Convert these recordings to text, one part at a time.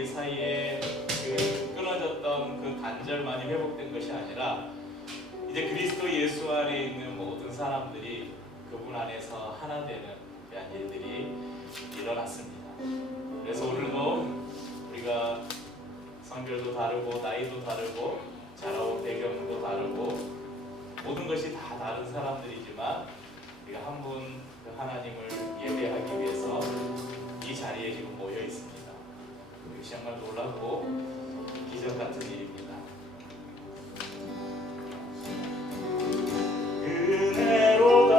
우리 사이에 그 끊어졌던 그 단절만이 회복된 것이 아니라 이제 그리스도 예수 안에 있는 모든 사람들이 그분 안에서 하나 되는 그런 일들이 일어났습니다. 그래서 오늘도 우리가 성별도 다르고 나이도 다르고 자라온 배경도 다르고 모든 것이 다 다른 사람들이지만 우리가 한 분 그 하나님을 예배하기 위해서 이 자리에 지금 모여 있습니다. 이것이 정말 놀랍고 기적 같은 일입니다. 은혜로다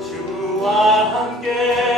주와 함께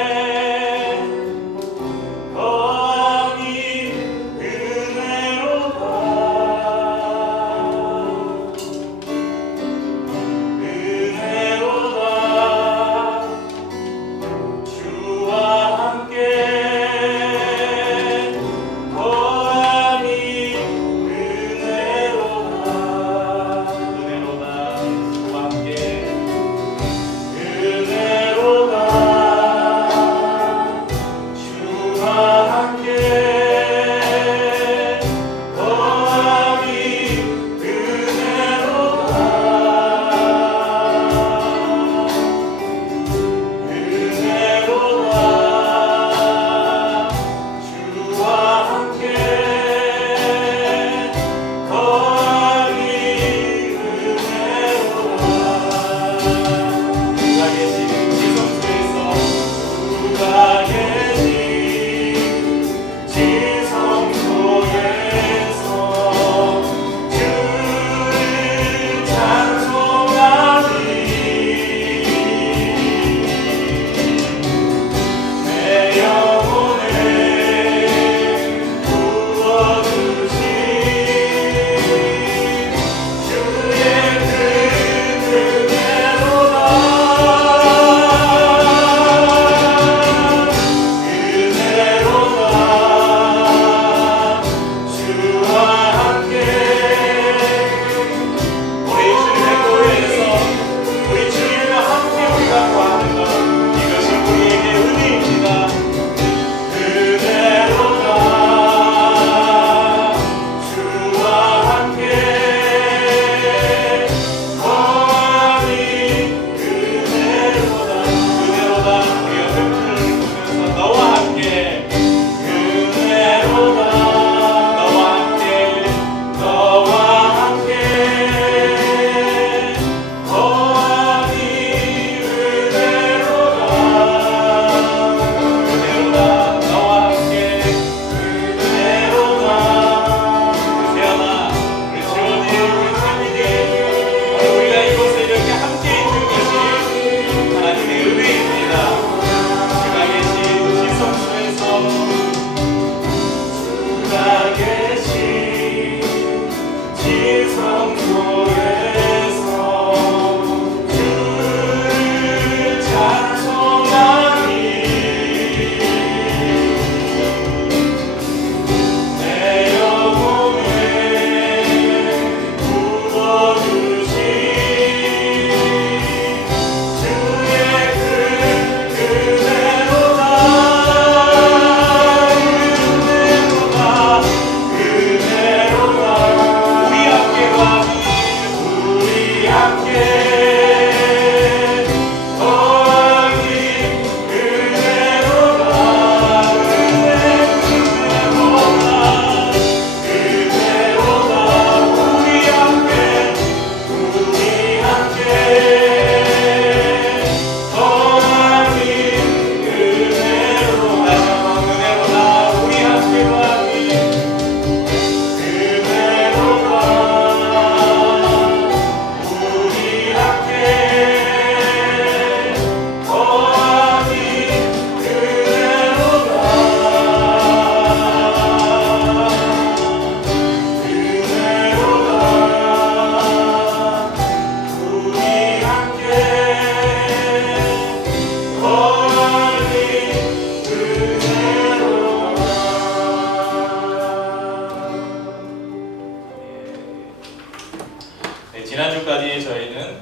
지난주까지 저희는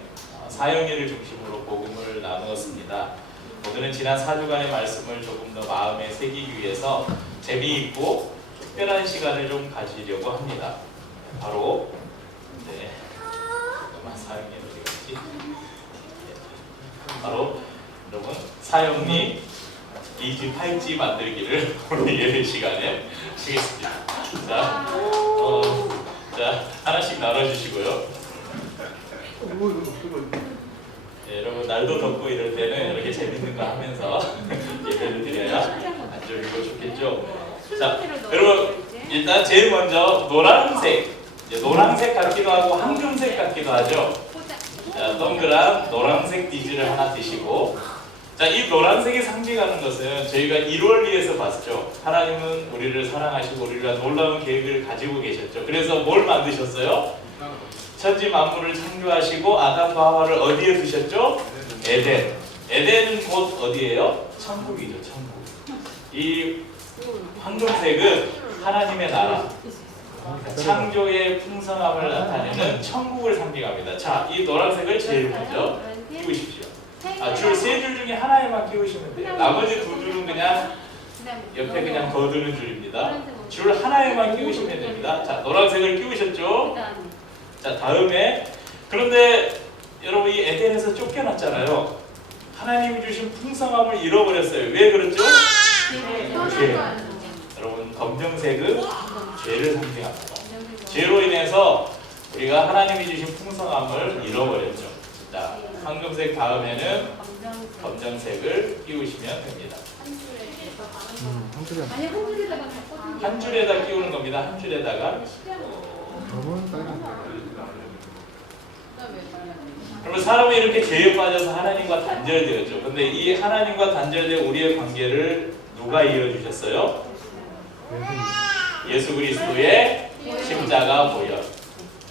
사형리를 중심으로 복음을 나누었습니다. 오늘은 지난 4주간의 말씀을 조금 더 마음에 새기기 위해서 재미있고 특별한 시간을 좀 가지려고 합니다. 바로 사형님 어디 갔지? 바로 여러분 사형님 2집 8집 만들기를 오늘 예배 시간에 하겠습니다. 자, 하나씩 나눠주시고요. 네, 여러분 날도 덥고 이럴 때는 이렇게 재밌는 거 하면서 예배를 드려야 안 졸리고 좋겠죠. 자, 여러분 일단 제일 먼저 노란색, 노란색 같기도 하고 황금색 같기도 하죠. 자, 동그란 노란색 디지를 하나 드시고, 자, 이 노란색이 상징하는 것은 저희가 1월리에서 봤죠. 하나님은 우리를 사랑하시고 우리가 놀라운 계획을 가지고 계셨죠. 그래서 뭘 만드셨어요? 천지 만물을 창조하시고 아담과 하와를 어디에 두셨죠? 에덴. 에덴은 곧 어디예요? 천국이죠. 천국. 이 황금색은 하나님의 나라, 창조의 풍성함을 나타내는 천국을 상징합니다. 자, 이 노란색을 제일 먼저 끼우십시오. 줄 세 줄 중에 하나에만 끼우시면 돼요. 나머지 두 줄은 그냥 옆에 그냥 거두는 줄입니다. 줄 하나에만 끼우시면 됩니다. 자, 노란색을 끼우셨죠? 자, 다음에 그런데 여러분 이 에덴에서 쫓겨났잖아요. 하나님이 주신 풍성함을 잃어버렸어요. 왜 그렇죠? 죄. 여러분 검정색은 죄를 상징합니다. 죄로 인해서 우리가 하나님이 주신 풍성함을 잃어버렸죠. 자, 황금색 다음에는 검정색을 끼우시면 됩니다. 한 줄에다 끼우는 겁니다. 한 줄에다가. 그러면 사람이 이렇게 죄에 빠져서 하나님과 단절되었죠. 근데 이 하나님과 단절된 우리의 관계를 누가 이어주셨어요? 예수 그리스도의 십자가 보혈.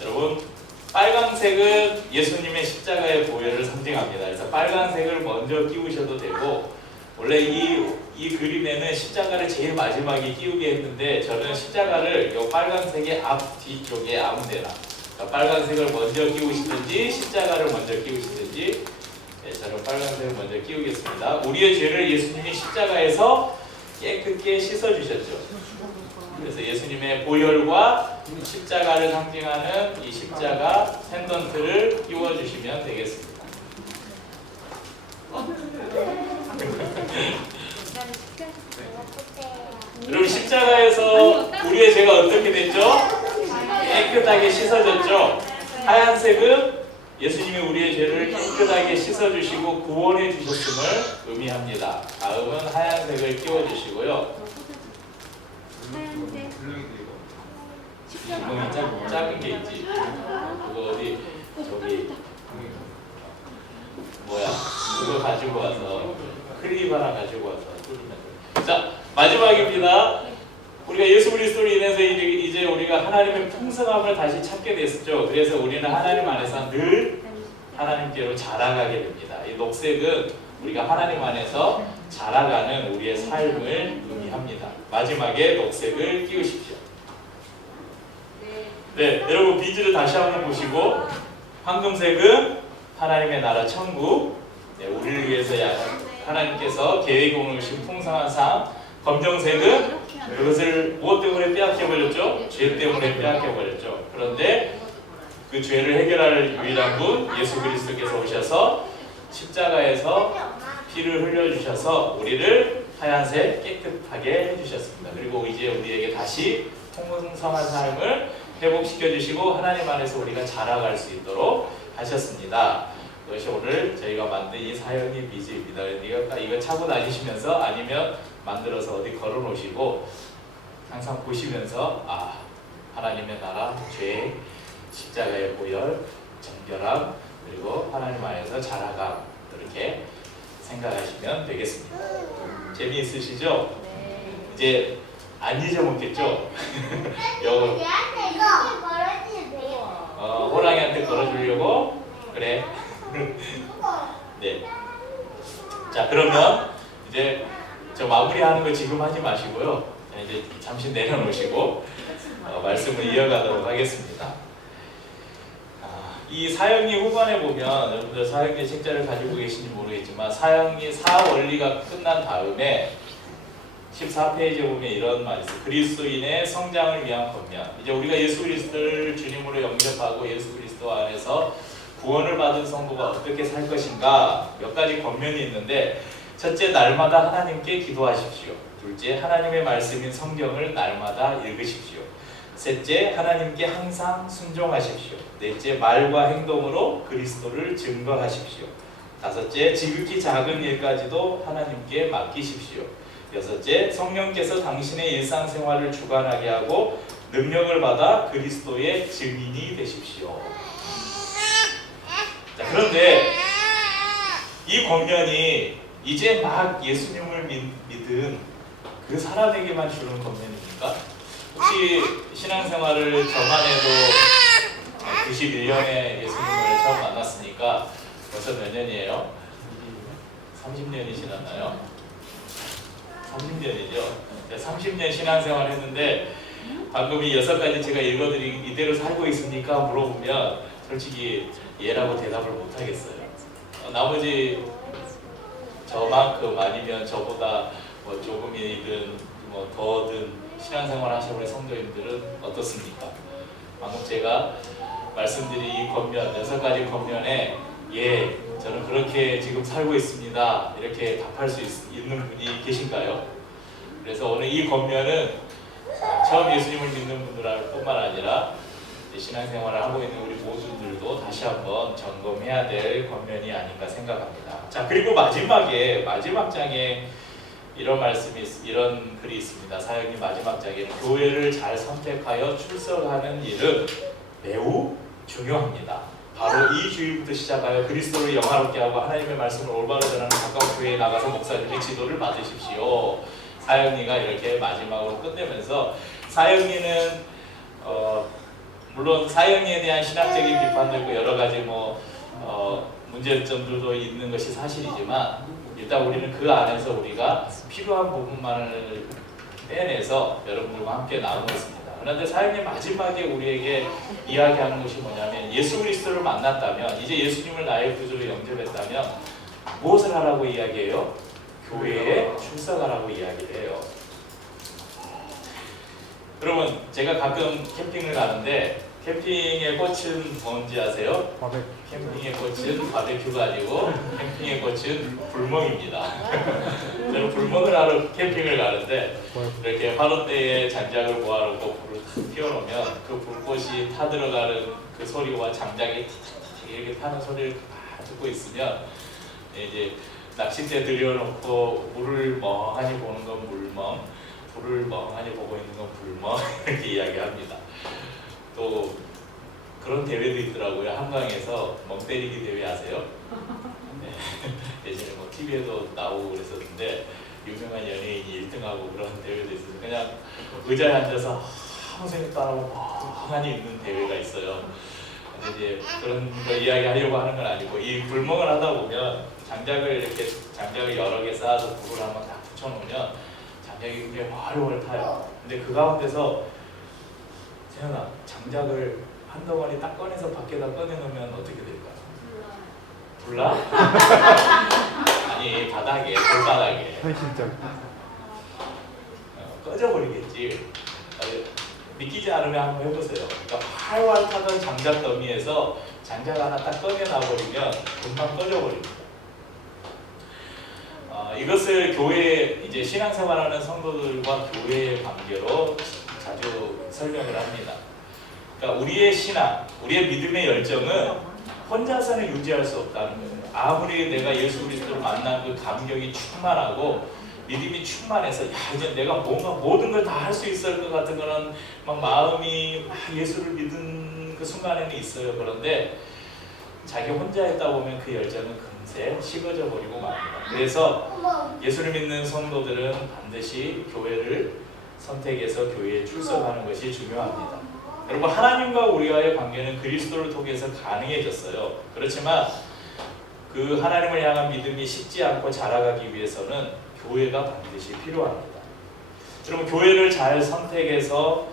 여러분 빨간색은 예수님의 십자가의 보혈을 상징합니다. 그래서 빨간색을 먼저 끼우셔도 되고, 원래 이 그림에는 십자가를 제일 마지막에 끼우게 했는데 저는 십자가를 이 빨간색의 앞 뒤쪽에 아무데나, 그러니까 빨간색을 먼저 끼우시든지 십자가를 먼저 끼우시든지, 네, 저는 빨간색을 먼저 끼우겠습니다. 우리의 죄를 예수님이 십자가에서 깨끗게 씻어주셨죠. 그래서 예수님의 보혈과 십자가를 상징하는 이 십자가 펜던트를 끼워주시면 되겠습니다. 여러분 십자가에서 우리의 죄가 어떻게 됐죠? 깨끗하게 씻어졌죠. 하얀색은 예수님이 우리의 죄를 깨끗하게 씻어주시고 구원해 주셨음을 의미합니다. 다음은 하얀색을 끼워주시고요. 구멍이 작은 게 있지. 그거 어디 저기 뭐야? 그거 가지고 와서 클립 하나 가지고 와서 뚫으면 돼. 자, 마지막입니다. 우리가 예수 그리스도로 인해서 이제 우리가 하나님의 풍성함을 다시 찾게 됐죠. 그래서 우리는 하나님 안에서 늘 하나님께로 자라가게 됩니다. 이 녹색은 우리가 하나님 안에서 자라가는 우리의 삶을 의미합니다. 마지막에 녹색을 끼우십시오. 네, 여러분 비즈를 다시 한번 보시고, 황금색은 하나님의 나라 천국, 네, 우리를 위해서 하나님께서 계획해 놓으신 풍성한 삶. 검정색은 그것을 무엇 때문에 빼앗겨 버렸죠? 죄 때문에 빼앗겨 버렸죠. 그런데 그 죄를 해결할 유일한 분 예수 그리스도께서 오셔서 십자가에서 피를 흘려주셔서 우리를 하얀색 깨끗하게 해주셨습니다. 그리고 이제 우리에게 다시 풍성한 삶을 회복시켜 주시고 하나님 안에서 우리가 자라갈 수 있도록 하셨습니다. 그것이 오늘 저희가 만든 이 사형의 비즈입니다. 이거 차고 다니시면서 아니면 만들어서 어디 걸어 놓으시고 항상 보시면서 하나님의 나라, 죄, 십자가의 보혈, 정결함, 그리고 하나님 안에서 자라감, 이렇게 생각하시면 되겠습니다. 재미있으시죠? 이제 안 잊어먹겠죠? 호랑이한테 걸어주려고? 그래. 네. 자, 그러면 이제 저 마무리하는 거 지금 하지 마시고요. 이제 잠시 내려놓으시고 말씀을 이어가도록 하겠습니다. 이 사형리 후반에 보면 여러분들 사형리 책자를 가지고 계신지 모르겠지만 사형리 사원리가 끝난 다음에 14페이지에 보면 이런 말이 있어요. 그리스도인의 성장을 위한 권면. 이제 우리가 예수 그리스도를 주님으로 영접하고 예수 그리스도 안에서 구원을 받은 성도가 어떻게 살 것인가 몇 가지 권면이 있는데, 첫째, 날마다 하나님께 기도하십시오. 둘째, 하나님의 말씀인 성경을 날마다 읽으십시오. 셋째, 하나님께 항상 순종하십시오. 넷째, 말과 행동으로 그리스도를 증거하십시오. 다섯째, 지극히 작은 일까지도 하나님께 맡기십시오. 여섯째, 성령께서 당신의 일상생활을 주관하게 하고 능력을 받아 그리스도의 증인이 되십시오. 자, 그런데 이 권면이 이제 막 예수님을 믿은 그 사람에게만 주는 권면입니까? 혹시 신앙생활을 저만 해도 91년에 예수님을 처음 만났으니까 벌써 몇 년이에요? 30년이 지났나요? 30년이죠. 30년 신앙생활 했는데 방금 이 6가지 제가 읽어드린 이대로 살고 있습니까? 물어보면 솔직히 예라고 대답을 못하겠어요. 나머지 저만큼 아니면 저보다 뭐 조금이든 뭐 더든 신앙생활 하시는 우리 성도님들은 어떻습니까? 방금 제가 말씀드린 이 권면, 6가지 권면에 예, 저는 그렇게 지금 살고 있습니다, 이렇게 답할 수 있는 분이 계신가요? 그래서 오늘 이 권면은 처음 예수님을 믿는 분들뿐만 아니라 신앙생활을 하고 있는 우리 모두들도 다시 한번 점검해야 될 권면이 아닌가 생각합니다. 자, 그리고 마지막 장에 이런 글이 있습니다. 사형리 마지막 장에는 교회를 잘 선택하여 출석하는 일은 매우 중요합니다. 바로 이 주일부터 시작하여 그리스도를 영화롭게 하고 하나님의 말씀을 올바로 전하는 가까운 교회에 나가서 목사님의 지도를 받으십시오. 사형리가 이렇게 마지막으로 끝내면서, 사형리는 물론 사형리에 대한 신학적인 비판도 있고 여러 가지 문제점들도 있는 것이 사실이지만, 일단 우리는 그 안에서 우리가 필요한 부분만을 빼내서 여러분들과 함께 나누겠습니다. 그런데 사형리 마지막에 우리에게 이야기하는 것이 뭐냐면, 예수 그리스도를 만났다면, 이제 예수님을 나의 구주로 영접했다면 무엇을 하라고 이야기해요? 교회에 출석하라고 이야기를 해요. 여러분, 제가 가끔 캠핑을 가는데 캠핑의 꽃은 뭔지 아세요? 캠핑의 꽃은 바베큐가 아니고 캠핑의 꽃은 불멍입니다. 저는 불멍을 하러 캠핑을 가는데 이렇게 화롯대에 장작을 모아놓고 불을 탁 피워놓으면 그 불꽃이 타들어가는 그 소리와 장작이 탁탁탁 이렇게 타는 소리를 막 듣고 있으면, 이제 낚싯대 들여놓고 물을 멍하니 보는 건 물멍, 불을 멍하니 보고 있는 건 불멍, 이렇게 이야기합니다. 또 그런 대회도 있더라고요. 한강에서 멍 때리기 대회 아세요? 네. 예전에 TV에도 나오고 그랬었는데 유명한 연예인이 1등하고 그런 대회도 있어요. 그냥 의자에 앉아서 아무 생각도 안 하고 멍하니 있는 대회가 있어요. 근데 이제 그런 거 이야기하려고 하는 건 아니고, 이 불멍을 하다 보면 장작을 여러 개 쌓아서 불을 한번 딱 붙여놓으면 장작이 굉장히 활활 타요. 근데 그 가운데서 세연아, 장작을 한 덩어리 딱 꺼내서 밖에다 꺼내놓으면 어떻게 될까요? 불나? 아니, 바닥에, 돌바닥에 진짜 꺼져버리겠지. 믿기지 않으면 한번 해보세요. 그러니까 활활 타던 장작 더미에서 장작 하나 딱 꺼내놔버리면 금방 꺼져버립니다. 이것을 교회, 이제 신앙생활하는 성도들과 교회의 관계로 자주 설명을 합니다. 그러니까 우리의 신앙, 우리의 믿음의 열정은 혼자서는 유지할 수 없다는 거예요. 아무리 내가 예수 그리스도를 만난 그 감격이 충만하고 믿음이 충만해서 이제 내가 뭔가 모든 걸 다 할 수 있을 것 같은 거는 막 마음이 예수를 믿은 그 순간에는 있어요. 그런데 자기 혼자 했다 보면 그 열정은 금세 식어져 버리고 맙니다. 그래서 예수를 믿는 성도들은 반드시 교회를 선택해서 교회에 출석하는 것이 중요합니다. 여러분, 하나님과 우리와의 관계는 그리스도를 통해서 가능해졌어요. 그렇지만 그 하나님을 향한 믿음이 식지 않고 자라가기 위해서는 교회가 반드시 필요합니다. 여러분, 교회를 잘 선택해서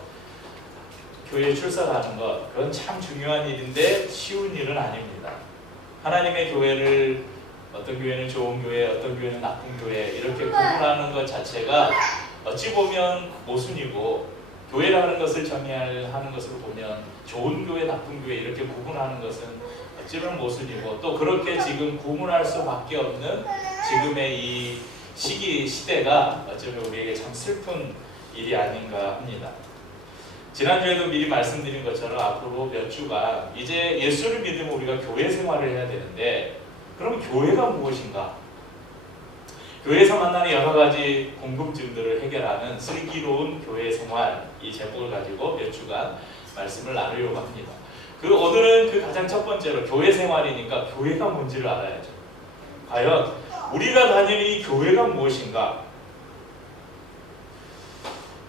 교회에 출석하는 것, 그건 참 중요한 일인데 쉬운 일은 아닙니다. 하나님의 교회를 어떤 교회는 좋은 교회, 어떤 교회는 나쁜 교회 이렇게 구분하는 것 자체가 어찌 보면 모순이고, 교회라는 것을 정의하는 것으로 보면 좋은 교회, 나쁜 교회 이렇게 구분하는 것은 어찌보면 모순이고, 또 그렇게 지금 구분할 수밖에 없는 지금의 이 시대가 어쩌면 우리에게 참 슬픈 일이 아닌가 합니다. 지난주에도 미리 말씀드린 것처럼 앞으로 몇 주간 이제 예수를 믿으면 우리가 교회 생활을 해야 되는데, 그럼 교회가 무엇인가? 교회에서 만나는 여러 가지 궁금증들을 해결하는 슬기로운 교회 생활, 이 제목을 가지고 몇 주간 말씀을 나누려고 합니다. 오늘은 그 가장 첫 번째로 교회 생활이니까 교회가 뭔지를 알아야죠. 과연 우리가 다니는 이 교회가 무엇인가?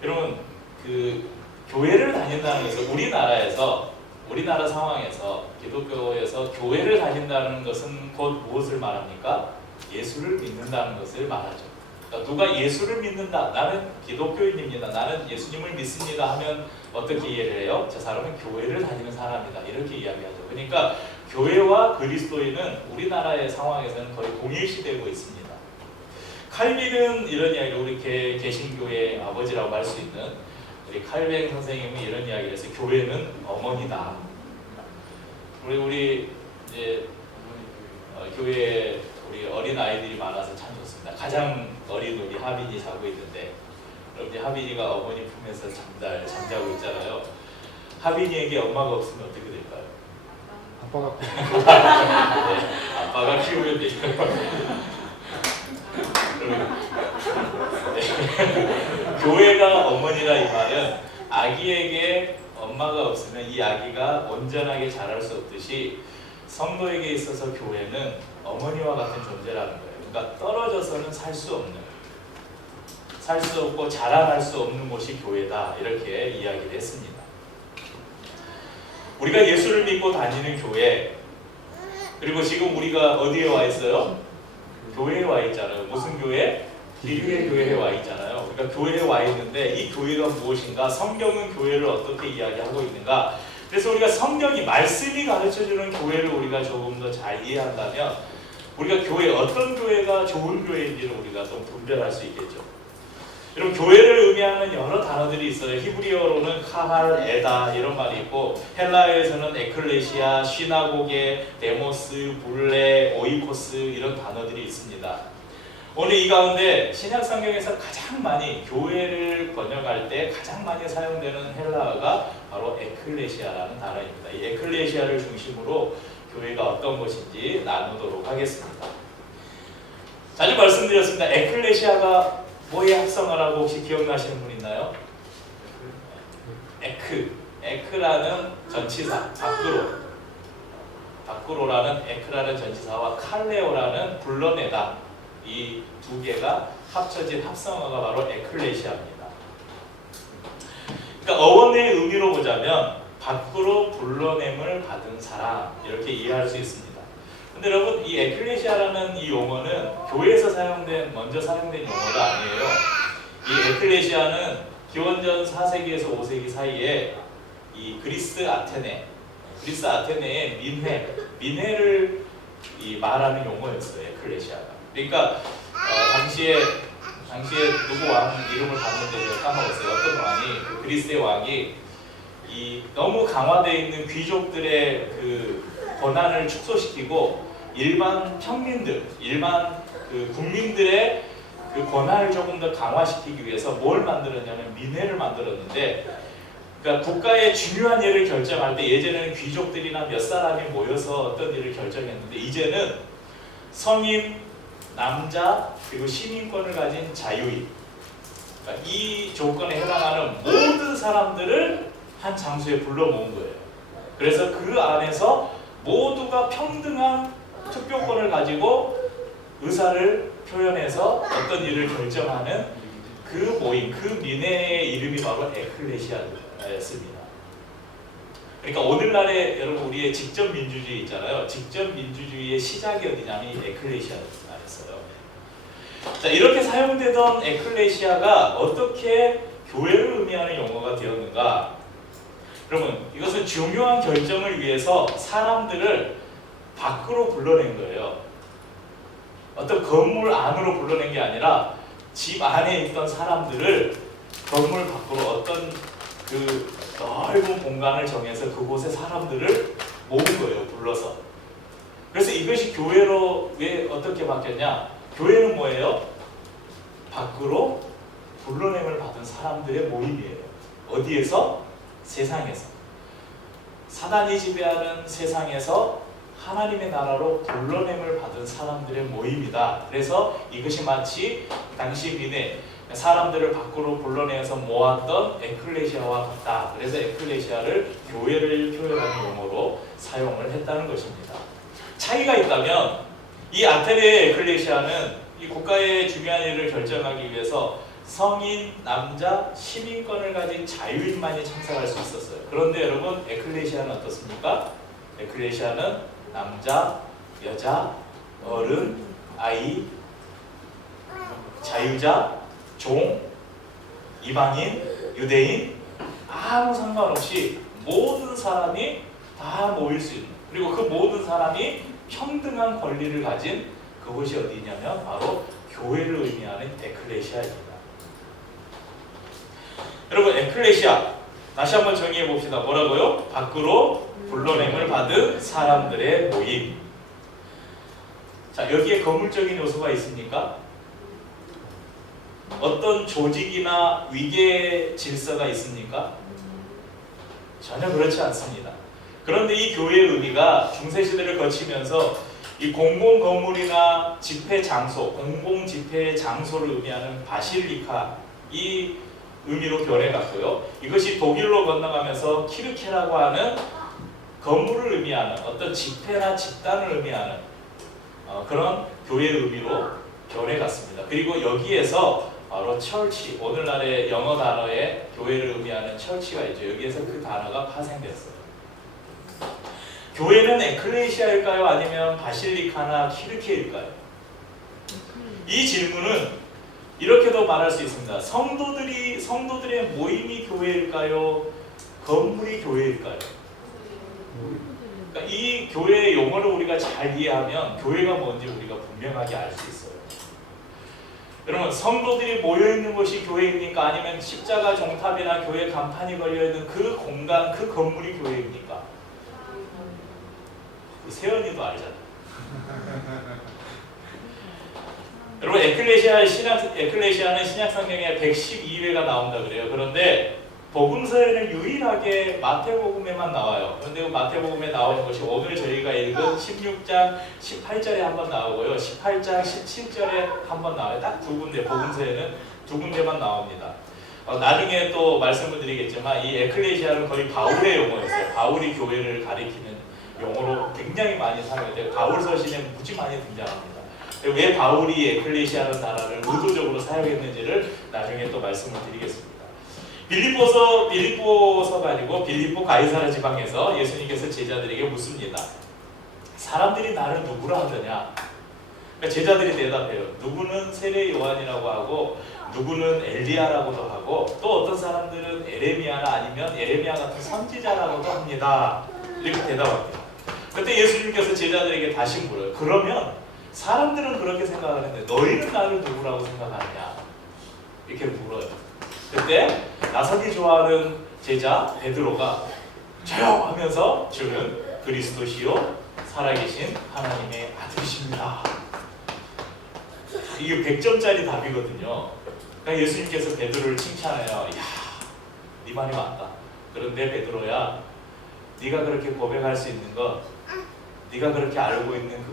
여러분, 교회를 다닌다는 것은 우리나라 상황에서 기독교에서 교회를 다닌다는 것은 곧 무엇을 말합니까? 예수를 믿는다는 것을 말하죠. 그러니까 누가 예수를 믿는다, 나는 기독교인입니다, 나는 예수님을 믿습니다 하면 어떻게 이해를 해요? 저 사람은 교회를 다니는 사람이다, 이렇게 이야기하죠. 그러니까 교회와 그리스도인은 우리나라의 상황에서는 거의 동일시되고 있습니다. 칼빈은 이런 이야기를, 우리 개신교의 아버지라고 할 수 있는 우리 칼뱅 선생님이 이런 이야기를 해서 교회는 어머니다. 우리 이제 교회에 우리 어린 아이들이 많아서 참 좋습니다. 가장 어린 우리 하빈이 자고 있는데, 그럼 이제 하빈이가 어머니 품에서 잠자고 있잖아요. 하빈이에게 엄마가 없으면 어떻게 될까요? 아빠가 네, 아빠가 키우면 되죠. 네. 교회가 어머니라 이 말은 아기에게 엄마가 없으면 이 아기가 온전하게 자랄 수 없듯이 성도에게 있어서 교회는 어머니와 같은 존재라는 거예요. 그러니까 떨어져서는 살 수 없고 자라날 수 없는 곳이 교회다, 이렇게 이야기를 했습니다. 우리가 예수를 믿고 다니는 교회, 그리고 지금 우리가 어디에 와 있어요? 교회에 와 있잖아요. 무슨 교회? 기류의 교회에 와 있잖아요. 그러니까 교회에 와 있는데 이 교회가 무엇인가? 성경은 교회를 어떻게 이야기하고 있는가? 그래서 우리가 성경이, 말씀이 가르쳐주는 교회를 우리가 조금 더 잘 이해한다면 우리가 어떤 교회가 좋은 교회인지를 우리가 좀 분별할 수 있겠죠. 여러분, 교회를 의미하는 여러 단어들이 있어요. 히브리어로는 카할, 에다 이런 말이 있고, 헬라어에서는 에클레시아, 시나고게, 데모스, 불레, 오이코스 이런 단어들이 있습니다. 오늘 이 가운데 신약 성경에서 가장 많이, 교회를 번역할 때 가장 많이 사용되는 헬라어가 바로 에클레시아라는 단어입니다. 이 에클레시아를 중심으로 교회가 어떤 것인지 나누도록 하겠습니다. 자주 말씀드렸습니다. 에클레시아가 뭐에 합성어라고 혹시 기억나시는 분 있나요? 에크라는 전치사, 밖으로라는 에크라는 전치사와 칼레오라는 불러내다, 이 두 개가 합쳐진 합성어가 바로 에클레시아입니다. 그러니까 어원의 의미로 보자면 밖으로 불러냄을 받은 사람, 이렇게 이해할 수 있습니다. 근데 여러분, 이 에클레시아라는 이 용어는 교회에서 먼저 사용된 용어가 아니에요. 이 에클레시아는 기원전 4세기에서 5세기 사이에 이 그리스 아테네의 민회를 말하는 용어였어요. 에클레시아가. 그러니까 당시에 누구 왕 이름을 봤는데 제가 까먹었어요. 어떤 왕이, 그 그리스의 왕이 이 너무 강화되어 있는 귀족들의 그 권한을 축소시키고 일반 평민들, 국민들의 그 권한을 조금 더 강화시키기 위해서 뭘 만들었냐면 민회를 만들었는데, 그러니까 국가의 중요한 일을 결정할 때 예전에는 귀족들이나 몇 사람이 모여서 어떤 일을 결정했는데, 이제는 성인, 남자, 그리고 시민권을 가진 자유인, 그러니까 이 조건에 해당하는 모든 사람들을 한 장소에 불러 모은 거예요. 그래서 그 안에서 모두가 평등한 투표권을 가지고 의사를 표현해서 어떤 일을 결정하는 그 모임, 그 민회의 이름이 바로 에클레시아였습니다. 그러니까 오늘날에 여러분, 우리의 직접 민주주의 있잖아요. 직접 민주주의의 시작이 어디냐면 에클레시아였어요. 자, 이렇게 사용되던 에클레시아가 어떻게 교회를 의미하는 용어가 되었는가? 여러분, 이것은 중요한 결정을 위해서 사람들을 밖으로 불러낸 거예요. 어떤 건물 안으로 불러낸 게 아니라 집 안에 있던 사람들을 건물 밖으로 어떤 그 넓은 공간을 정해서 그곳에 사람들을 모은 거예요. 불러서. 그래서 이것이 교회로 왜 어떻게 바뀌었냐? 교회는 뭐예요? 밖으로 불러냄을 받은 사람들의 모임이에요. 어디에서? 세상에서. 사단이 지배하는 세상에서 하나님의 나라로 불러냄을 받은 사람들의 모임이다. 그래서 이것이 마치 당시 민의 사람들을 밖으로 불러내서 모았던 에클레시아와 같다. 그래서 에클레시아를 교회를 표현하는 용어로 사용을 했다는 것입니다. 차이가 있다면 이 아테네의 에클레시아는 이 국가의 중요한 일을 결정하기 위해서 성인, 남자, 시민권을 가진 자유인만이 참석할 수 있었어요. 그런데 여러분, 에클레시아는 어떻습니까? 에클레시아는 남자, 여자, 어른, 아이, 자유자, 종, 이방인, 유대인 아무 상관없이 모든 사람이 다 모일 수 있는, 그리고 그 모든 사람이 평등한 권리를 가진 그곳이 어디냐면 바로 교회를 의미하는 에클레시아입니다. 여러분, 에클레시아 다시 한번 정의해 봅시다. 뭐라고요? 밖으로 불러냄을 받은 사람들의 모임. 자, 여기에 건물적인 요소가 있습니까? 어떤 조직이나 위계 질서가 있습니까? 전혀 그렇지 않습니다. 그런데 이 교회의 의미가 중세시대를 거치면서 이 공공 건물이나 집회 장소, 공공 집회 장소를 의미하는 바실리카, 이 의미로 변해갔고요. 이것이 독일로 건너가면서 키르케라고 하는 건물을 의미하는 어떤 집회나 집단을 의미하는 그런 교회의 의미로 변해갔습니다. 그리고 여기에서 바로 철치, 오늘날의 영어 단어에 교회를 의미하는 철치가 있죠. 여기에서 그 단어가 파생됐어요. 교회는 에클레시아일까요? 아니면 바실리카나 키르케일까요? 이 질문은 이렇게도 말할 수 있습니다. 성도들의 모임이 교회일까요? 건물이 교회일까요? 그러니까 이 교회의 용어를 우리가 잘 이해하면 교회가 뭔지 우리가 분명하게 알 수 있어요. 여러분, 성도들이 모여있는 곳이 교회입니까? 아니면 십자가 종탑이나 교회 간판이 걸려있는 그 공간, 그 건물이 교회입니까? 세연이도 알잖아. 여러분, 에클레시아는 신약 성경에 112회가 나온다 그래요. 그런데 복음서에는 유일하게 마태복음에만 나와요. 그런데 그 마태복음에 나오는 것이 오늘 저희가 읽은 16장 18절에 한번 나오고요, 18장 17절에 한번 나와요. 딱 두 군데, 복음서에는 두 군데만 나옵니다. 나중에 또 말씀을 드리겠지만 이 에클레시아는 거의 바울의 용어였어요. 바울이 교회를 가리키는 용어로 굉장히 많이 사용돼요. 바울 서신에 무지 많이 등장합니다. 왜 바울이 에클레시아라는 단어를 의도적으로 사용했는지를 나중에 또 말씀을 드리겠습니다. 빌립보서가 아니고 빌립보 가이사랴 지방에서 예수님께서 제자들에게 묻습니다. 사람들이 나를 누구라 하더냐? 그러니까 제자들이 대답해요. 누구는 세례 요한이라고 하고, 누구는 엘리야라고도 하고, 또 어떤 사람들은 에레미야나 아니면 에레미야 같은 선지자라고도 합니다. 이렇게 대답합니다. 그때 예수님께서 제자들에게 다시 물어요. 그러면 사람들은 그렇게 생각하는데 너희는 나를 누구라고 생각하느냐? 이렇게 물어요. 그때 나서기 좋아하는 제자 베드로가 저요 하면서 주는 그리스도시요 살아계신 하나님의 아들이십니다. 이게 100점짜리 답이거든요. 그러니까 예수님께서 베드로를 칭찬해요. 이야, 네 말이 맞다. 그런데 베드로야, 네가 그렇게 고백할 수 있는 것, 네가 그렇게 알고 있는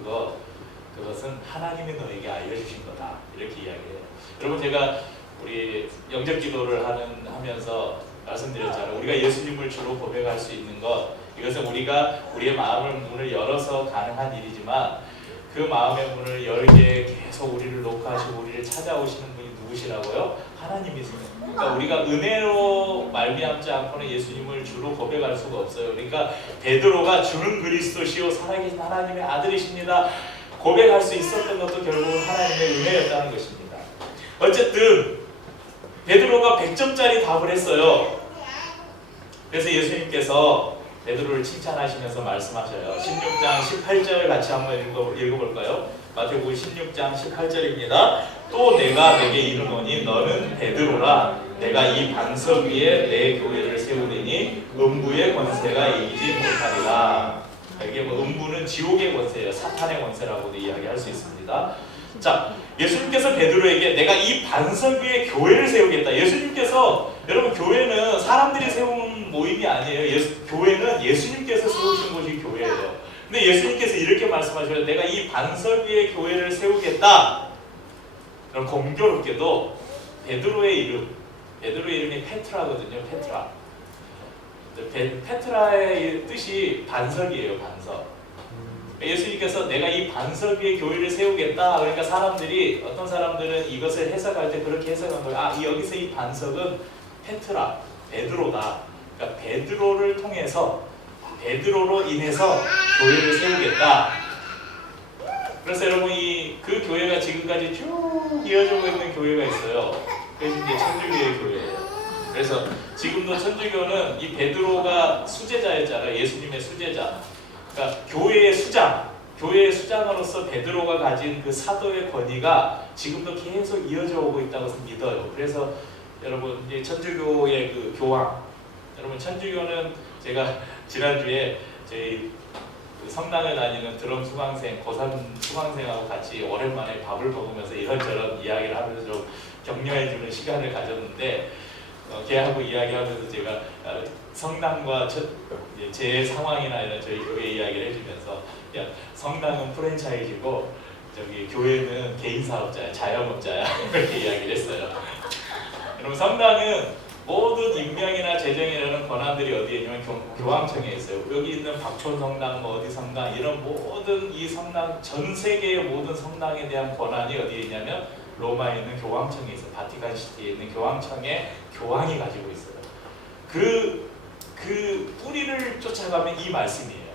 그것은 하나님이 너에게 알려주신 거다. 이렇게 이야기해요. 여러분, 제가 우리 영접 기도를 하면서 말씀드렸잖아요. 우리가 예수님을 주로 고백할 수 있는 것, 이것은 우리가 우리의 마음을 문을 열어서 가능한 일이지만 그 마음의 문을 열게 계속 우리를 녹화하시고 우리를 찾아오시는 분이 누구시라고요? 하나님이세요. 그러니까 우리가 은혜로 말미암지 않고는 예수님을 주로 고백할 수가 없어요. 그러니까 베드로가 주는 그리스도시요 살아계신 하나님의 아들이십니다 고백할 수 있었던 것도 결국은 하나님의 은혜였다는 것입니다. 어쨌든 베드로가 100점짜리 답을 했어요. 그래서 예수님께서 베드로를 칭찬하시면서 말씀하셔요. 16장 18절 같이 한번 읽어볼까요? 마태복음 16장 18절입니다. 또 내가 내게 이르노니 너는 베드로라. 내가 이 반석 위에 내 교회를 세우리니 음부의 권세가 이기지 못하리라. 이게 뭐 음부는 지옥의 권세예요. 사탄의 권세라고도 이야기할 수 있습니다. 자, 예수님께서 베드로에게 내가 이 반석 위에 교회를 세우겠다. 예수님께서, 여러분, 교회는 사람들이 세운 모임이 아니에요. 교회는 예수님께서 세우신 곳이 교회예요. 근데 예수님께서 이렇게 말씀하셔요. 내가 이 반석 위에 교회를 세우겠다. 그럼 공교롭게도 베드로의 이름이 페트라거든요. 페트라. 페트라의 뜻이 반석이에요. 반석. 예수님께서 내가 이 반석 위에 교회를 세우겠다. 그러니까 사람들이, 어떤 사람들은 이것을 해석할 때 그렇게 해석한 거예요. 아, 여기서 이 반석은 페트라, 베드로다. 그러니까 베드로를 통해서, 베드로로 인해서 교회를 세우겠다. 그래서 여러분, 그 교회가 지금까지 쭉 이어지고 있는 교회가 있어요. 그래서 이제 천주교의 교회예요. 그래서 지금도 천주교는 이 베드로가 수제자였잖아요. 예수님의 수제자. 그러니까 교회의 수장으로서 베드로가 가진 그 사도의 권위가 지금도 계속 이어져 오고 있다고 믿어요. 그래서 여러분, 이제 천주교의 그 교황, 여러분, 천주교는 제가 지난주에 저희 그 성당을 다니는 드럼 수강생, 고3 수강생하고 같이 오랜만에 밥을 먹으면서 이런저런 이야기를 하면서 좀 격려해주는 시간을 가졌는데, 걔하고 이야기하면서 제가 성당과 제 상황이나 이런 저희 교회 이야기를 해주면서, 야, 성당은 프랜차이즈고 저기 교회는 개인 사업자야, 자영업자야 이렇게 이야기를 했어요. 여러분, 성당은 모든 임명이나 재정이라는 권한들이 어디에 있냐면 교황청에 있어요. 여기 있는 박촌 성당, 뭐 어디 성당, 이런 모든 이 성당, 전 세계의 모든 성당에 대한 권한이 어디에 있냐면 로마에 있는 교황청에 있어요. 바티칸 시티에 있는 교황청에 교황이 가지고 있어요. 그 뿌리를 쫓아가면 이 말씀이에요.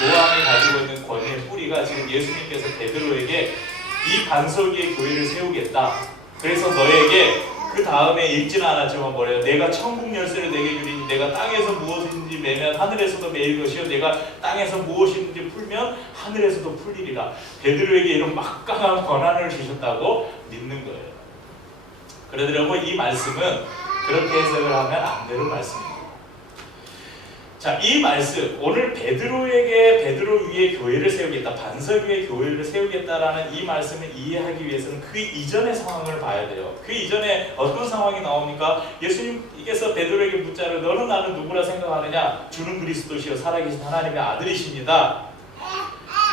교황이 가지고 있는 권위의 뿌리가 지금 예수님께서 베드로에게 이 반석 위에 교회를 세우겠다. 그래서 너에게, 그 다음에 읽지는 않았지만 뭐래요? 내가 천국 열쇠를 내게 주리니 내가 땅에서 무엇인지 매면 하늘에서도 매일 것이요 내가 땅에서 무엇인지 풀면 하늘에서도 풀리리라. 베드로에게 이런 막강한 권한을 주셨다고 믿는 거예요. 그러더라고, 이 말씀은 그렇게 해석을 하면 안 되는 말씀입니다. 자, 이 말씀, 오늘 베드로 위에 교회를 세우겠다, 반석 위에 교회를 세우겠다라는 이 말씀을 이해하기 위해서는 그 이전의 상황을 봐야 돼요. 그 이전에 어떤 상황이 나옵니까? 예수님께서 베드로에게 묻자를 너는 나를 누구라 생각하느냐? 주는 그리스도시요 살아계신 하나님의 아들이십니다.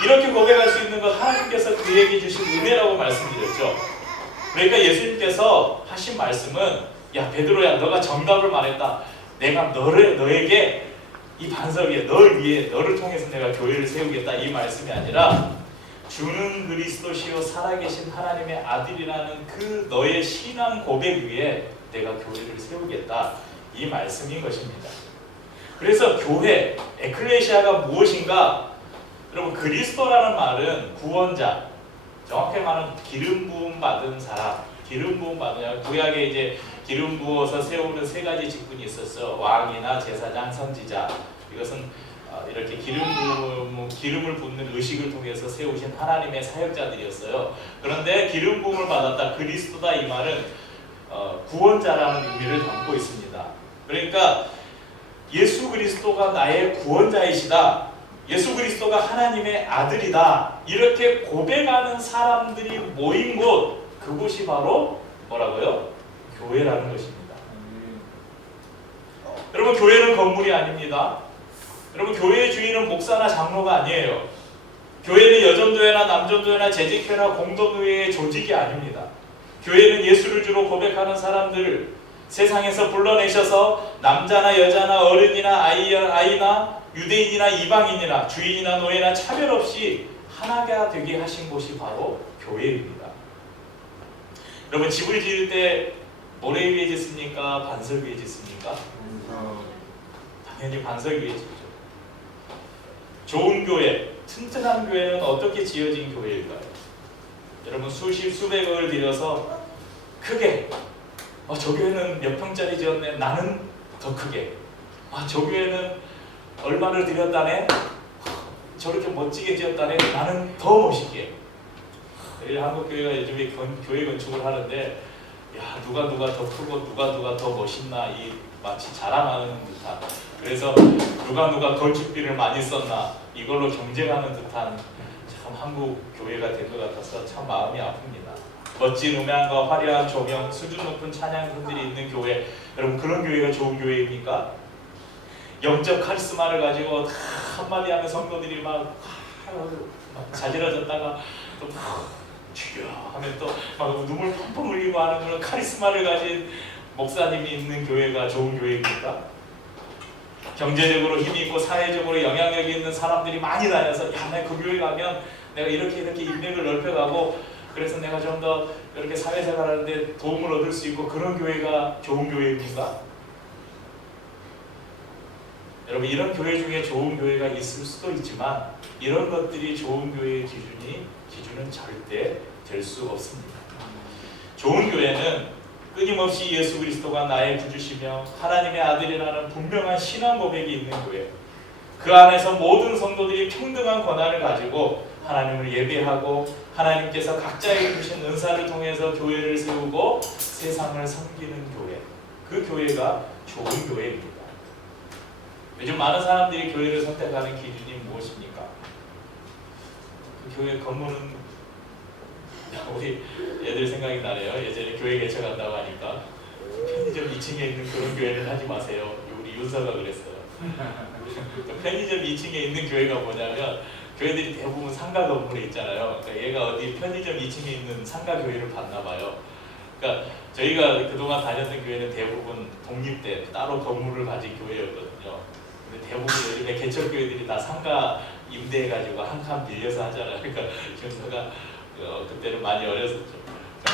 이렇게 고백할 수 있는 것, 하나님께서 그에게 주신 은혜라고 말씀드렸죠. 그러니까 예수님께서 하신 말씀은, 야 베드로야, 너가 정답을 말했다. 내가 너에게 이 반석 위에, 널 위해, 너를 통해서 내가 교회를 세우겠다, 이 말씀이 아니라 주는 그리스도시요 살아계신 하나님의 아들이라는 그 너의 신앙 고백 위에 내가 교회를 세우겠다, 이 말씀인 것입니다. 그래서 교회, 에클레시아가 무엇인가? 여러분, 그리스도라는 말은 구원자, 정확히 말하면 기름 부음 받은 사람, 기름 부음 받은, 구약에 이제 기름 부어서 세우는 세 가지 직분이 있었어. 왕이나 제사장, 선지자. 이것은 이렇게 기름을 붓는 의식을 통해서 세우신 하나님의 사역자들이었어요. 그런데 기름 부음을 받았다, 그리스도다, 이 말은 구원자라는 의미를 담고 있습니다. 그러니까 예수 그리스도가 나의 구원자이시다, 예수 그리스도가 하나님의 아들이다, 이렇게 고백하는 사람들이 모인 곳, 그곳이 바로 뭐라고요? 교회라는 것입니다. 여러분, 교회는 건물이 아닙니다. 여러분, 교회의 주인은 목사나 장로가 아니에요. 교회는 여전도회나 남전도회나 재직회나 공동의회의 조직이 아닙니다. 교회는 예수를 주로 고백하는 사람들, 세상에서 불러내셔서 남자나 여자나 어른이나 아이나 유대인이나 이방인이나 주인이나 노예나 차별 없이 하나가 되게 하신 곳이 바로 교회입니다. 여러분, 집을 지을 때 모래 위에 짓습니까? 반석 위에 짓습니까? 당연히 반석 위에 짓죠. 좋은 교회, 튼튼한 교회는 어떻게 지어진 교회일까요? 여러분, 수백억을 들여서 크게, 저 교회는 몇 평짜리 지었네, 나는 더 크게, 저 교회는 얼마를 들였다네, 저렇게 멋지게 지었다네, 나는 더 멋있게. 한국 교회가 요즘에 교회 건축을 하는데, 야, 누가 더 크고 누가 더 멋있나, 이 마치 자랑하는 듯한, 그래서 누가 건축비를 많이 썼나 이걸로 경쟁하는 듯한 참 한국 교회가 된 것 같아서 참 마음이 아픕니다. 멋진 음향과 화려한 조명, 수준 높은 찬양팀들이 있는 교회, 여러분 그런 교회가 좋은 교회입니까? 영적 카리스마를 가지고 다 한마디 하면 성도들이 막 자지러졌다가 또 주여 하면 또 막 눈물 펑펑 흘리고 하는 그런 카리스마를 가진 목사님이 있는 교회가 좋은 교회입니까? 경제적으로 힘이 있고 사회적으로 영향력이 있는 사람들이 많이 다녀서, 야, 내가 그 교회 가면 내가 이렇게 인맥을 넓혀가고 그래서 내가 좀 더 이렇게 사회생활하는데 도움을 얻을 수 있고, 그런 교회가 좋은 교회입니까? 여러분, 이런 교회 중에 좋은 교회가 있을 수도 있지만 이런 것들이 좋은 교회의 기준은 절대 될 수 없습니다. 좋은 교회는 끊임없이 예수 그리스도가 나의 구주시며 하나님의 아들이라는 분명한 신앙 고백이 있는 교회, 그 안에서 모든 성도들이 평등한 권한을 가지고 하나님을 예배하고 하나님께서 각자에게 주신 은사를 통해서 교회를 세우고 세상을 섬기는 교회, 그 교회가 좋은 교회입니다. 요즘 많은 사람들이 교회를 선택하는 기준이 무엇입니까? 그 교회 건물은, 우리 애들 생각이 나네요. 예전에 교회 개척한다고 하니까 편의점 2층에 있는 그런 교회는 하지 마세요. 우리 윤서가 그랬어요. 편의점 2층에 있는 교회가 뭐냐면, 교회들이 대부분 상가 건물에 있잖아요. 그러니까 얘가 어디 편의점 2층에 있는 상가 교회를 봤나 봐요. 그러니까 저희가 그동안 다녔던 교회는 대부분 독립된 따로 건물을 가진 교회였거든요. 근데 대부분 요즘에 개척 교회들이 다 상가 임대해가지고 한 칸 빌려서 하잖아요. 그러니까 윤서가 그때는 많이 어렸었죠.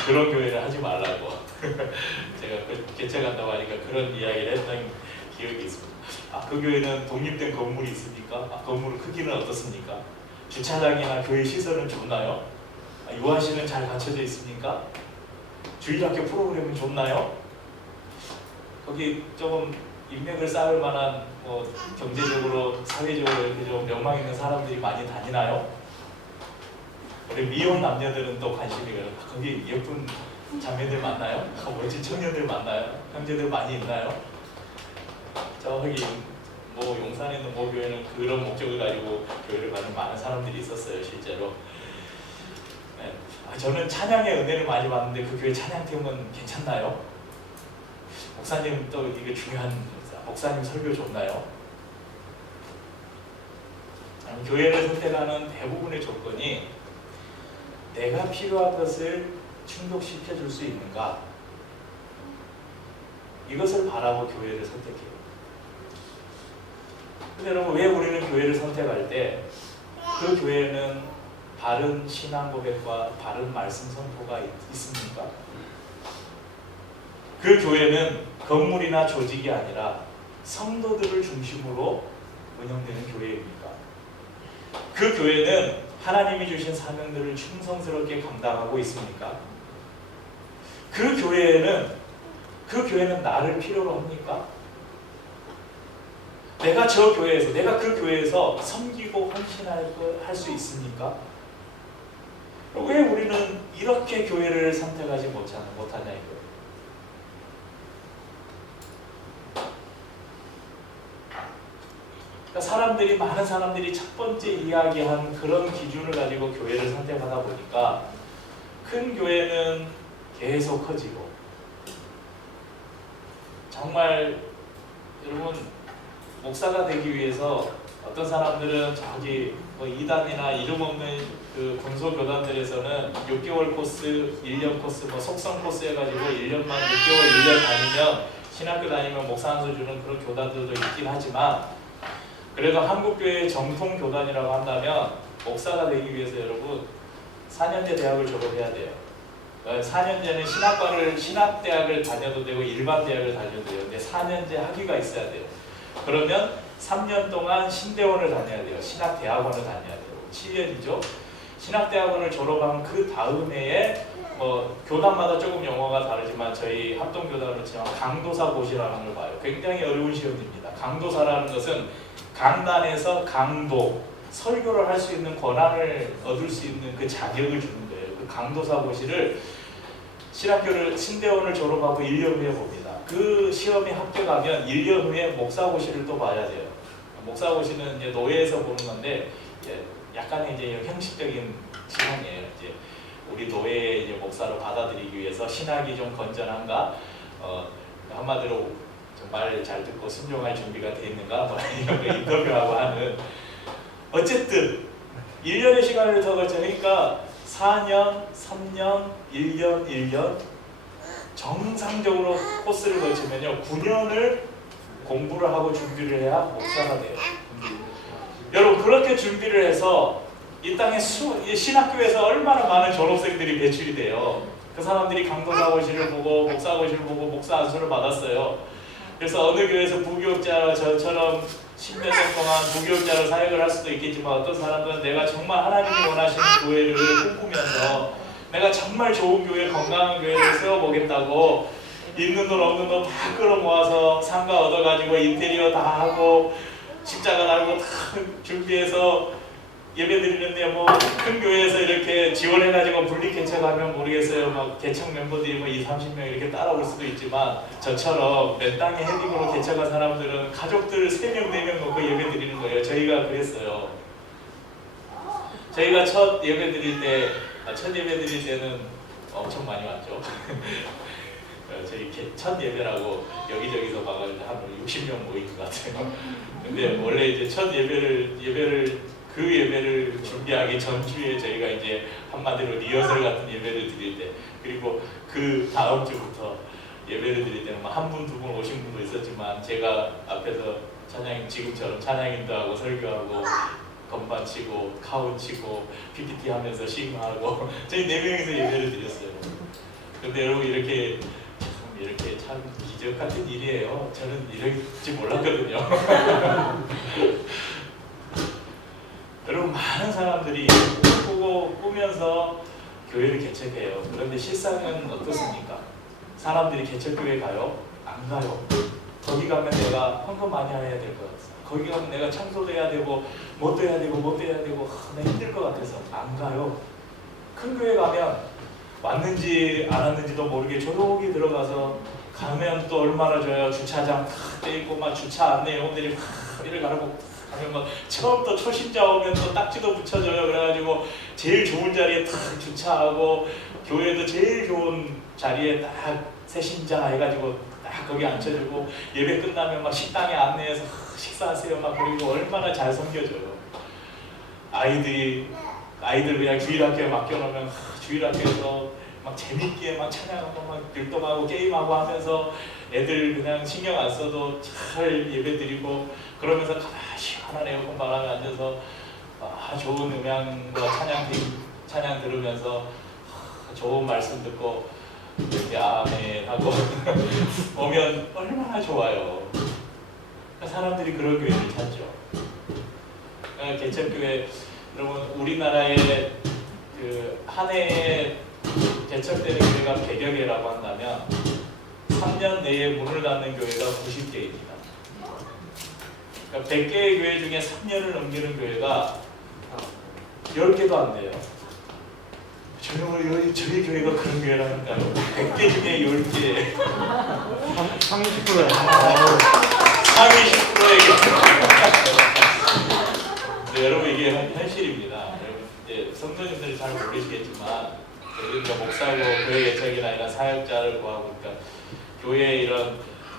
그런 교회를 하지 말라고 제가 개척한다고 하니까 그런 이야기를 했던 기억이 있습니다. 그 교회는 독립된 건물이 있습니까? 건물 크기는 어떻습니까? 주차장이나 교회 시설은 좋나요? 유아실은 잘 갖춰져 있습니까? 주일학교 프로그램은 좋나요? 거기 조금 인맥을 쌓을 만한 경제적으로, 사회적으로 이렇게 좀 명망 있는 사람들이 많이 다니나요? 우리 미혼 남녀들은 또 관심이 가요. 거기 예쁜 자매들 만나요? 멋진 청년들 만나요? 형제들 많이 있나요? 저기 용산에 있는 모 교회는 그런 목적을 가지고 교회를 가는 많은 사람들이 있었어요, 실제로. 네. 저는 찬양의 은혜를 많이 받는데 그 교회 찬양팀은 괜찮나요? 목사님 또 이게 중요한, 목사님 설교 좋나요? 교회를 선택하는 대부분의 조건이 내가 필요한 것을 충족시켜 줄 수 있는가, 이것을 바라고 교회를 선택해요. 근데 여러분, 왜 우리는 교회를 선택할 때 그 교회는 바른 신앙 고백과 바른 말씀 선포가 있습니까? 그 교회는 건물이나 조직이 아니라 성도들을 중심으로 운영되는 교회입니까? 그 교회는 하나님이 주신 사명들을 충성스럽게 감당하고 있습니까? 그 교회는 나를 필요로 합니까? 내가 그 교회에서 섬기고 헌신할 수 있습니까? 왜 우리는 이렇게 교회를 선택하지 못하냐 이거예요. 그러니까 많은 사람들이 첫 번째 이야기한 그런 기준을 가지고 교회를 선택하다 보니까 큰 교회는 계속 커지고, 정말 여러분, 목사가 되기 위해서 어떤 사람들은 저기 이단이나 이름 없는 그 군소교단들에서는 6개월 코스, 1년 코스, 속성 코스 해가지고 1년만 6개월, 1년 다니면, 신학교 다니면 목사 안수 주는 그런 교단들도 있긴 하지만, 그래도 한국교회의 정통 교단이라고 한다면 목사가 되기 위해서 여러분 4년제 대학을 졸업해야 돼요. 4년제는 신학대학을 다녀도 되고 일반 대학을 다녀도 돼요. 근데 4년제 학위가 있어야 돼요. 그러면 3년 동안 신대원을 다녀야 돼요. 신학대학원을 다녀야 돼요. 7년이죠. 신학대학원을 졸업한 그 다음 해에 뭐 교단마다 조금 용어가 다르지만 저희 합동교단은 그렇지만 강도사 고시라는 걸 봐요. 굉장히 어려운 시험입니다. 강도사라는 것은 강단에서 강도, 설교를 할 수 있는 권한을 얻을 수 있는 그 자격을 주는 거예요. 그 강도사 고시를 신학교를 신대원을 졸업하고 1년 후에 봅니다. 그 시험에 합격하면 1년 후에 목사고시를 또 봐야 돼요. 목사고시는 이제 노예에서 보는 건데 약간의 이제 형식적인 시험이에요. 이제 우리 노예 이제 목사로 받아들이기 위해서 신학이 좀 건전한가, 한마디로 정말 잘 듣고 순종할 준비가 돼 있는가, 뭐 이런 거 인터뷰하고 하는. 어쨌든 1년의 시간을 더 거쳐니까 4년, 3년, 1년, 1년 정상적으로 코스를 거치면요 9년을 공부를 하고 준비를 해야 목사가 돼요. 여러분 그렇게 준비를 해서 이 땅에 신학교에서 얼마나 많은 졸업생들이 배출이 돼요. 그 사람들이 강도사고시를 보고 목사고시를 보고 목사 안수를 받았어요. 그래서 어느 교회에서 부교육자 저처럼 10몇 년 동안 부교육자로 사역을 할 수도 있겠지만 어떤 사람은 내가 정말 하나님이 원하시는 교회를 꿈꾸면서 내가 정말 좋은 교회, 건강한 교회를 세워보겠다고 있는 돈 없는 돈 다 끌어모아서 상가 얻어가지고 인테리어 다 하고 십자가 달고 다 준비해서 예배 드리는데 뭐 큰 교회에서 이렇게 지원해가지고 분리 개척하면 모르겠어요. 막 개척 멤버들이 뭐 20, 30명 이렇게 따라올 수도 있지만 저처럼 맨 땅에 헤딩으로 개척한 사람들은 가족들 3명, 4명 놓고 예배 드리는 거예요. 저희가 그랬어요. 저희가 첫 예배 드릴 때는 엄청 많이 왔죠. 저희 첫 예배라고 여기저기서 봐가지고 한 60명 모인 것 같아요. 근데 원래 이제 첫 예배를 그 예배를 준비하기 전주에 저희가 이제 한마디로 리허설 같은 예배를 드릴 때, 그리고 그 다음 주부터 예배를 드릴 때는 한 분, 두 분 오신 분도 있었지만 제가 앞에서 지금처럼 찬양인도 하고 설교하고 건반 치고 카운 치고 PPT 하면서 싱하고 저희 4명이서 예배를 드렸어요. 근데 여러분 이렇게 참 기적 같은 일이에요. 저는 이럴지 몰랐거든요. 여러분 많은 사람들이 꾸면서 교회를 개척해요. 그런데 실상은 어떻습니까? 사람들이 개척교회 가요? 안 가요. 거기 가면 내가 헌금 많이 해야 될 것 같아서, 거기 가면 내가 청소도 해야 되고 뭣도 해야 되고 내가 힘들 것 같아서 안 가요. 큰 교회 가면 왔는지 안 왔는지도 모르게 조용히 들어가서 가면 또 얼마나 좋아요. 주차장 탁 떼있고 막 주차 안내원들이 막 이를 가르고 하면 막 처음부터 초신자 오면 또 딱지도 붙여줘요. 그래가지고 제일 좋은 자리에 탁 주차하고 교회도 제일 좋은 자리에 딱 새신자 해가지고 딱 거기 앉혀주고 예배 끝나면 막 식당에 안내해서 식사하세요 막 그리고 얼마나 잘 섬겨줘요. 아이들 그냥 주일학교에 맡겨놓으면 주일학교에서 막 재밌게 막 찬양하고 막 율동하고 게임하고 하면서 애들 그냥 신경 안 써도 잘 예배드리고 그러면서 시원한 에어컨 바람에 앉아서 좋은 음향과 찬양 들으면서 좋은 말씀 듣고 이렇게 아멘 하고 오면 얼마나 좋아요. 사람들이 그런 교회를 찾죠. 개척교회, 여러분 우리나라의 그 한 해에 개척되는 교회가 100여 개라고 한다면 3년 내에 문을 닫는 교회가 90개입니다. 그러니까 100개의 교회 중에 3년을 넘기는 교회가 10개도 안 돼요. 저희 교회가 그런 교회라니까요. 100개 중에 10개. 상위 10%예요. 상위 10%에게. 네, 여러분 이게 현실입니다. 여러분 이제 성도님들이 잘 모르시겠지만 우리가 목사고 교회 개척이나 이런 사역자를 구하고 그러니까 교회 이런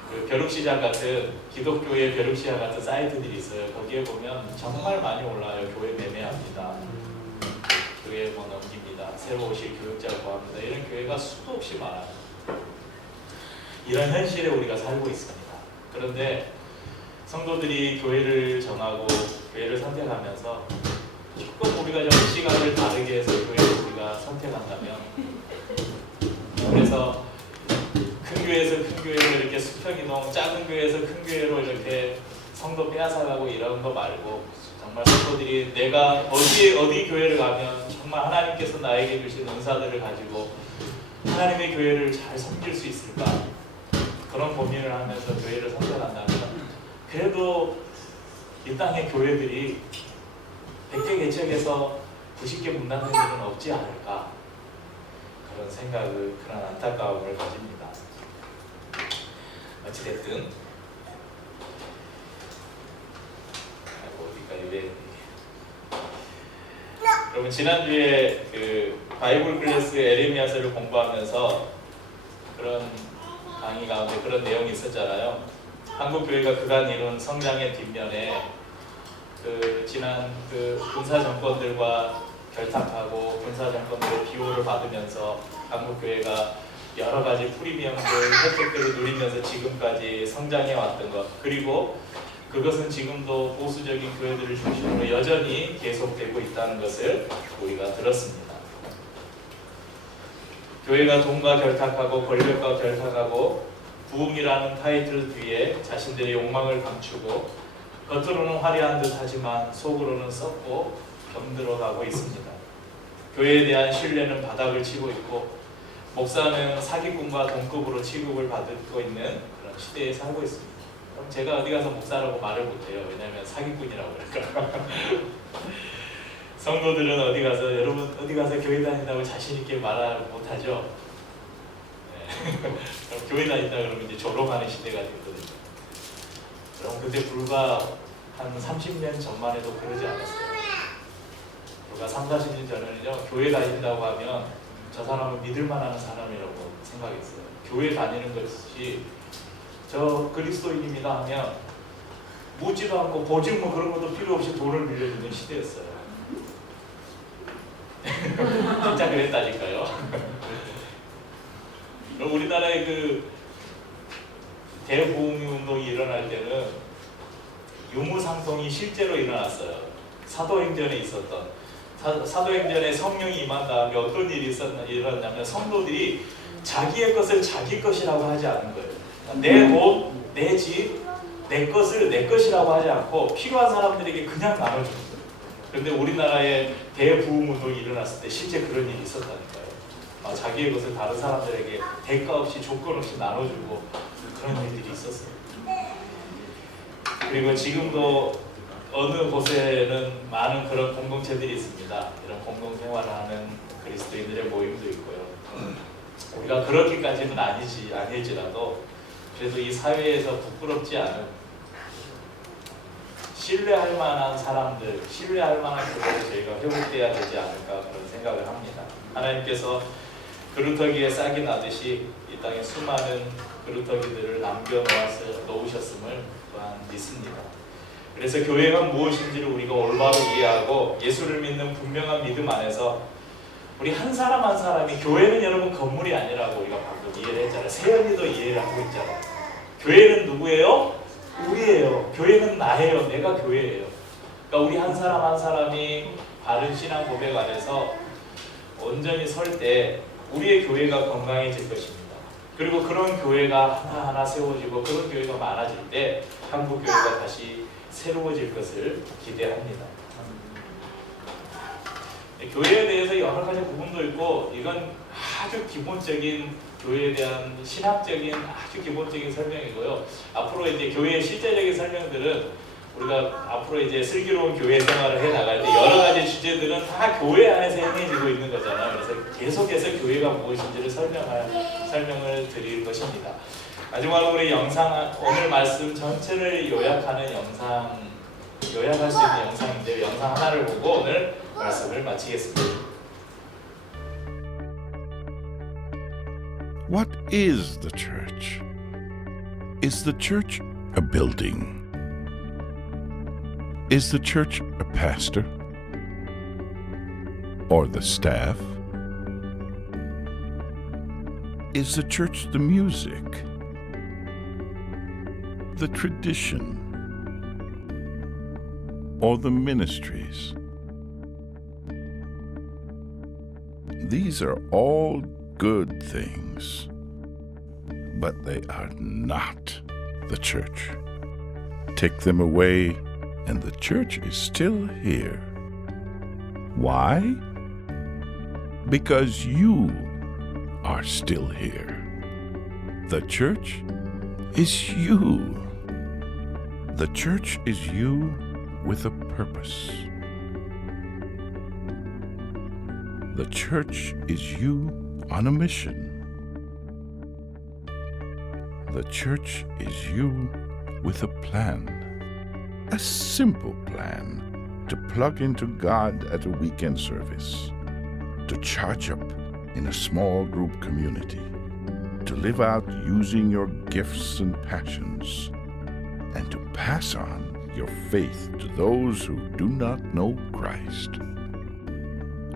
그 벼룩시장 같은 기독교의 벼룩시장 같은 사이트들이 있어요. 거기에 보면 정말 많이 올라요. 교회 매매합니다. 교회 뭐 넘깁니다. 새로 오실 교육자를 구합니다. 이런 교회가 수도 없이 많아요. 이런 현실에 우리가 살고 있습니다. 그런데 성도들이 교회를 정하고 교회를 선택하면서 조금 우리가 좀 시간을 다르게 해서 교회를 우리가 선택한다면, 그래서 큰 교회에서 큰 교회로 이렇게 수평이동, 작은 교회에서 큰 교회로 이렇게 성도 빼앗아가고 이런 거 말고 정말 성도들이 내가 어디 교회를 가면 정말 하나님께서 나에게 주신 은사들을 가지고 하나님의 교회를 잘 섬길 수 있을까? 그런 고민을 하면서 교회를 선택한다면 그래도 이 땅의 교회들이 100개 개척해서 90개 문 닫는 일은 없지 않을까? 그런 생각을, 그런 안타까움을 가집니다. 어찌됐든 어디까지 여러분 지난주에 그 바이블 클래스 에레미야서를 공부하면서 그런 강의 가운데 그런 내용이 있었잖아요. 한국 교회가 그간 이룬 성장의 뒷면에 그 지난 그 군사 정권들과 결탁하고 군사 정권들의 비호를 받으면서 한국 교회가 여러 가지 프리미엄들 혜택들을 누리면서 지금까지 성장해 왔던 것, 그리고 그것은 지금도 보수적인 교회들을 중심으로 여전히 계속되고 있다는 것을 우리가 들었습니다. 교회가 돈과 결탁하고 권력과 결탁하고 부흥이라는 타이틀 뒤에 자신들의 욕망을 감추고 겉으로는 화려한 듯 하지만 속으로는 썩고 병들어가고 있습니다. 교회에 대한 신뢰는 바닥을 치고 있고 목사는 사기꾼과 동급으로 취급을 받고 있는 그런 시대에 살고 있습니다. 그럼 제가 어디 가서 목사라고 말을 못해요. 왜냐하면 사기꾼이라고 그럴까. 성도들은 어디 가서 여러분 어디 가서 교회 다닌다고 자신 있게 말을 못하죠. 네. 그럼 교회 다닌다 그러면 이제 조롱하는 시대가 됐거든요. 그럼 그때 불과 한 30년 전만 해도 그러지 않았어요. 불과 3, 40년 전에는요, 교회 다닌다고 하면 저 사람은 믿을만한 사람이라고 생각했어요. 교회 다니는 것이 저 그리스도인입니다 하면 묻지도 않고 보증 뭐 그런 것도 필요 없이 돈을 빌려주는 시대였어요. 진짜 그랬다니까요. 그럼 우리나라의 그 대부흥 운동이 일어날 때는 유무상통이 실제로 일어났어요. 사도행전에 있었던 사도행전에 성령이 임한 다음에 어떤 일이 일어났냐면 성도들이 자기의 것을 자기 것이라고 하지 않은 거예요. 내 돈, 내 집, 내 것을 내 것이라고 하지 않고 필요한 사람들에게 그냥 나눠주는 거예요. 그런데 우리나라에 대부흥 운동이 일어났을 때 실제 그런 일이 있었다니까요. 자기의 것을 다른 사람들에게 대가 없이 조건 없이 나눠주고 그런 일들이 있었어요. 그리고 지금도 어느 곳에는 많은 그런 공동체들이 있습니다. 이런 공동생활을 하는 그리스도인들의 모임도 있고요. 우리가 그렇게까지는 아닐지라도 그래도 이 사회에서 부끄럽지 않은 신뢰할 만한 사람들, 신뢰할 만한 교회를 저희가 회복돼야 되지 않을까 그런 생각을 합니다. 하나님께서 그루터기에 싹이 나듯이 이 땅에 수많은 그루터기들을 남겨놓으셨음을 또한 믿습니다. 그래서 교회가 무엇인지를 우리가 올바로 이해하고 예수를 믿는 분명한 믿음 안에서 우리 한 사람 한 사람이 교회는 여러분 건물이 아니라고 우리가 방금 이해를 했잖아요. 세연이도 이해를 하고 있잖아요. 교회는 누구예요? 우리예요. 교회는 나예요. 내가 교회예요. 그러니까 우리 한 사람 한 사람이 바른 신앙 고백 안에서 온전히 설 때 우리의 교회가 건강해질 것입니다. 그리고 그런 교회가 하나하나 세워지고 그런 교회가 많아질 때 한국 교회가 다시 새로워질 것을 기대합니다. 교회에 대해서 여러 가지 부분도 있고 이건 아주 기본적인 교회에 대한 신학적인 아주 기본적인 설명이고요. 앞으로 이제 교회의 실제적인 설명들은 우리가 앞으로 이제 슬기로운 교회 생활을 해 나갈 때 여러 가지 주제들은 다 교회 안에서 행해지고 있는 거잖아요. 그래서 계속해서 교회가 무엇인지를 설명을 드릴 것입니다. 마지막으로 우리 오늘 말씀 전체를 요약하는 요약할 수 있는 영상인데요. 영상 하나를 보고 오늘 말씀을 마치겠습니다. What is the church? Is the church a building? Is the church a pastor? Or the staff? Is the church the music? The tradition? Or the ministries? These are all good things, but they are not the church. Take them away, and the church is still here. Why? because you are still here. The church is you. The church is you with a purpose. The church is you on a mission. The church is you with a plan. A simple plan to plug into God at a weekend service, to charge up in a small group community, to live out using your gifts and passions, and to pass on your faith to those who do not know Christ.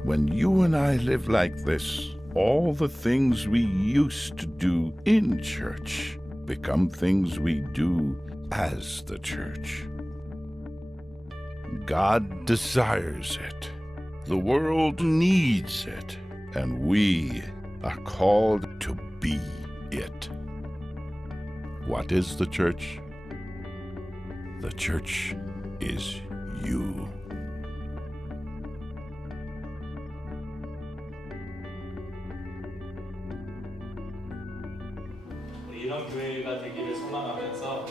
When you and I live like this, all the things we used to do in church become things we do as the church. God desires it. The world needs it. And we are called to be it. What is the church? The church is you. 우리 이런 교회가 되기를 소망하면서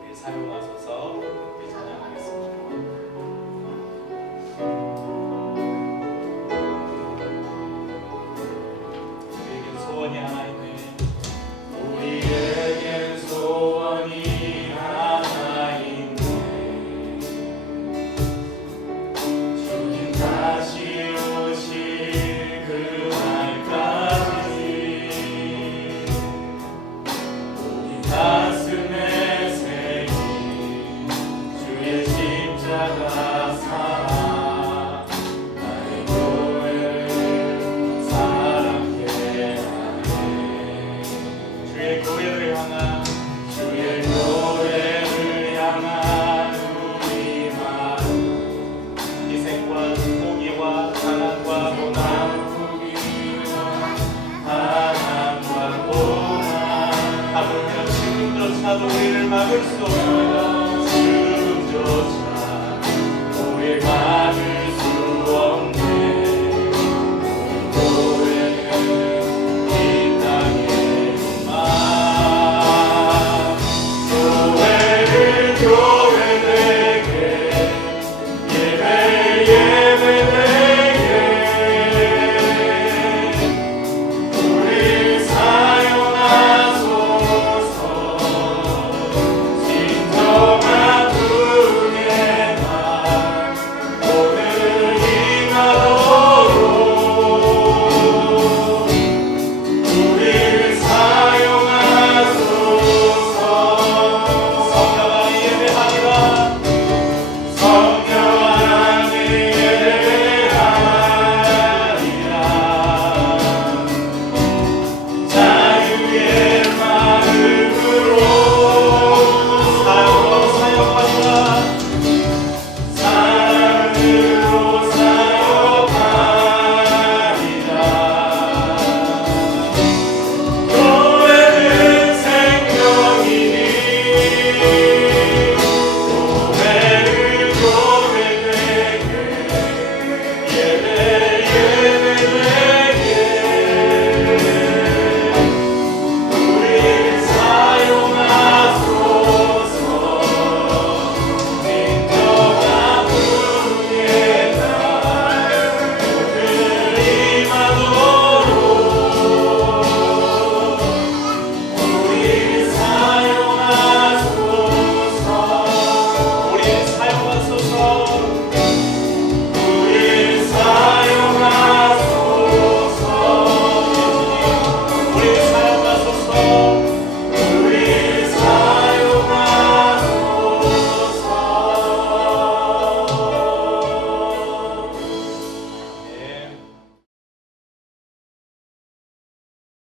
우리 사용하소서.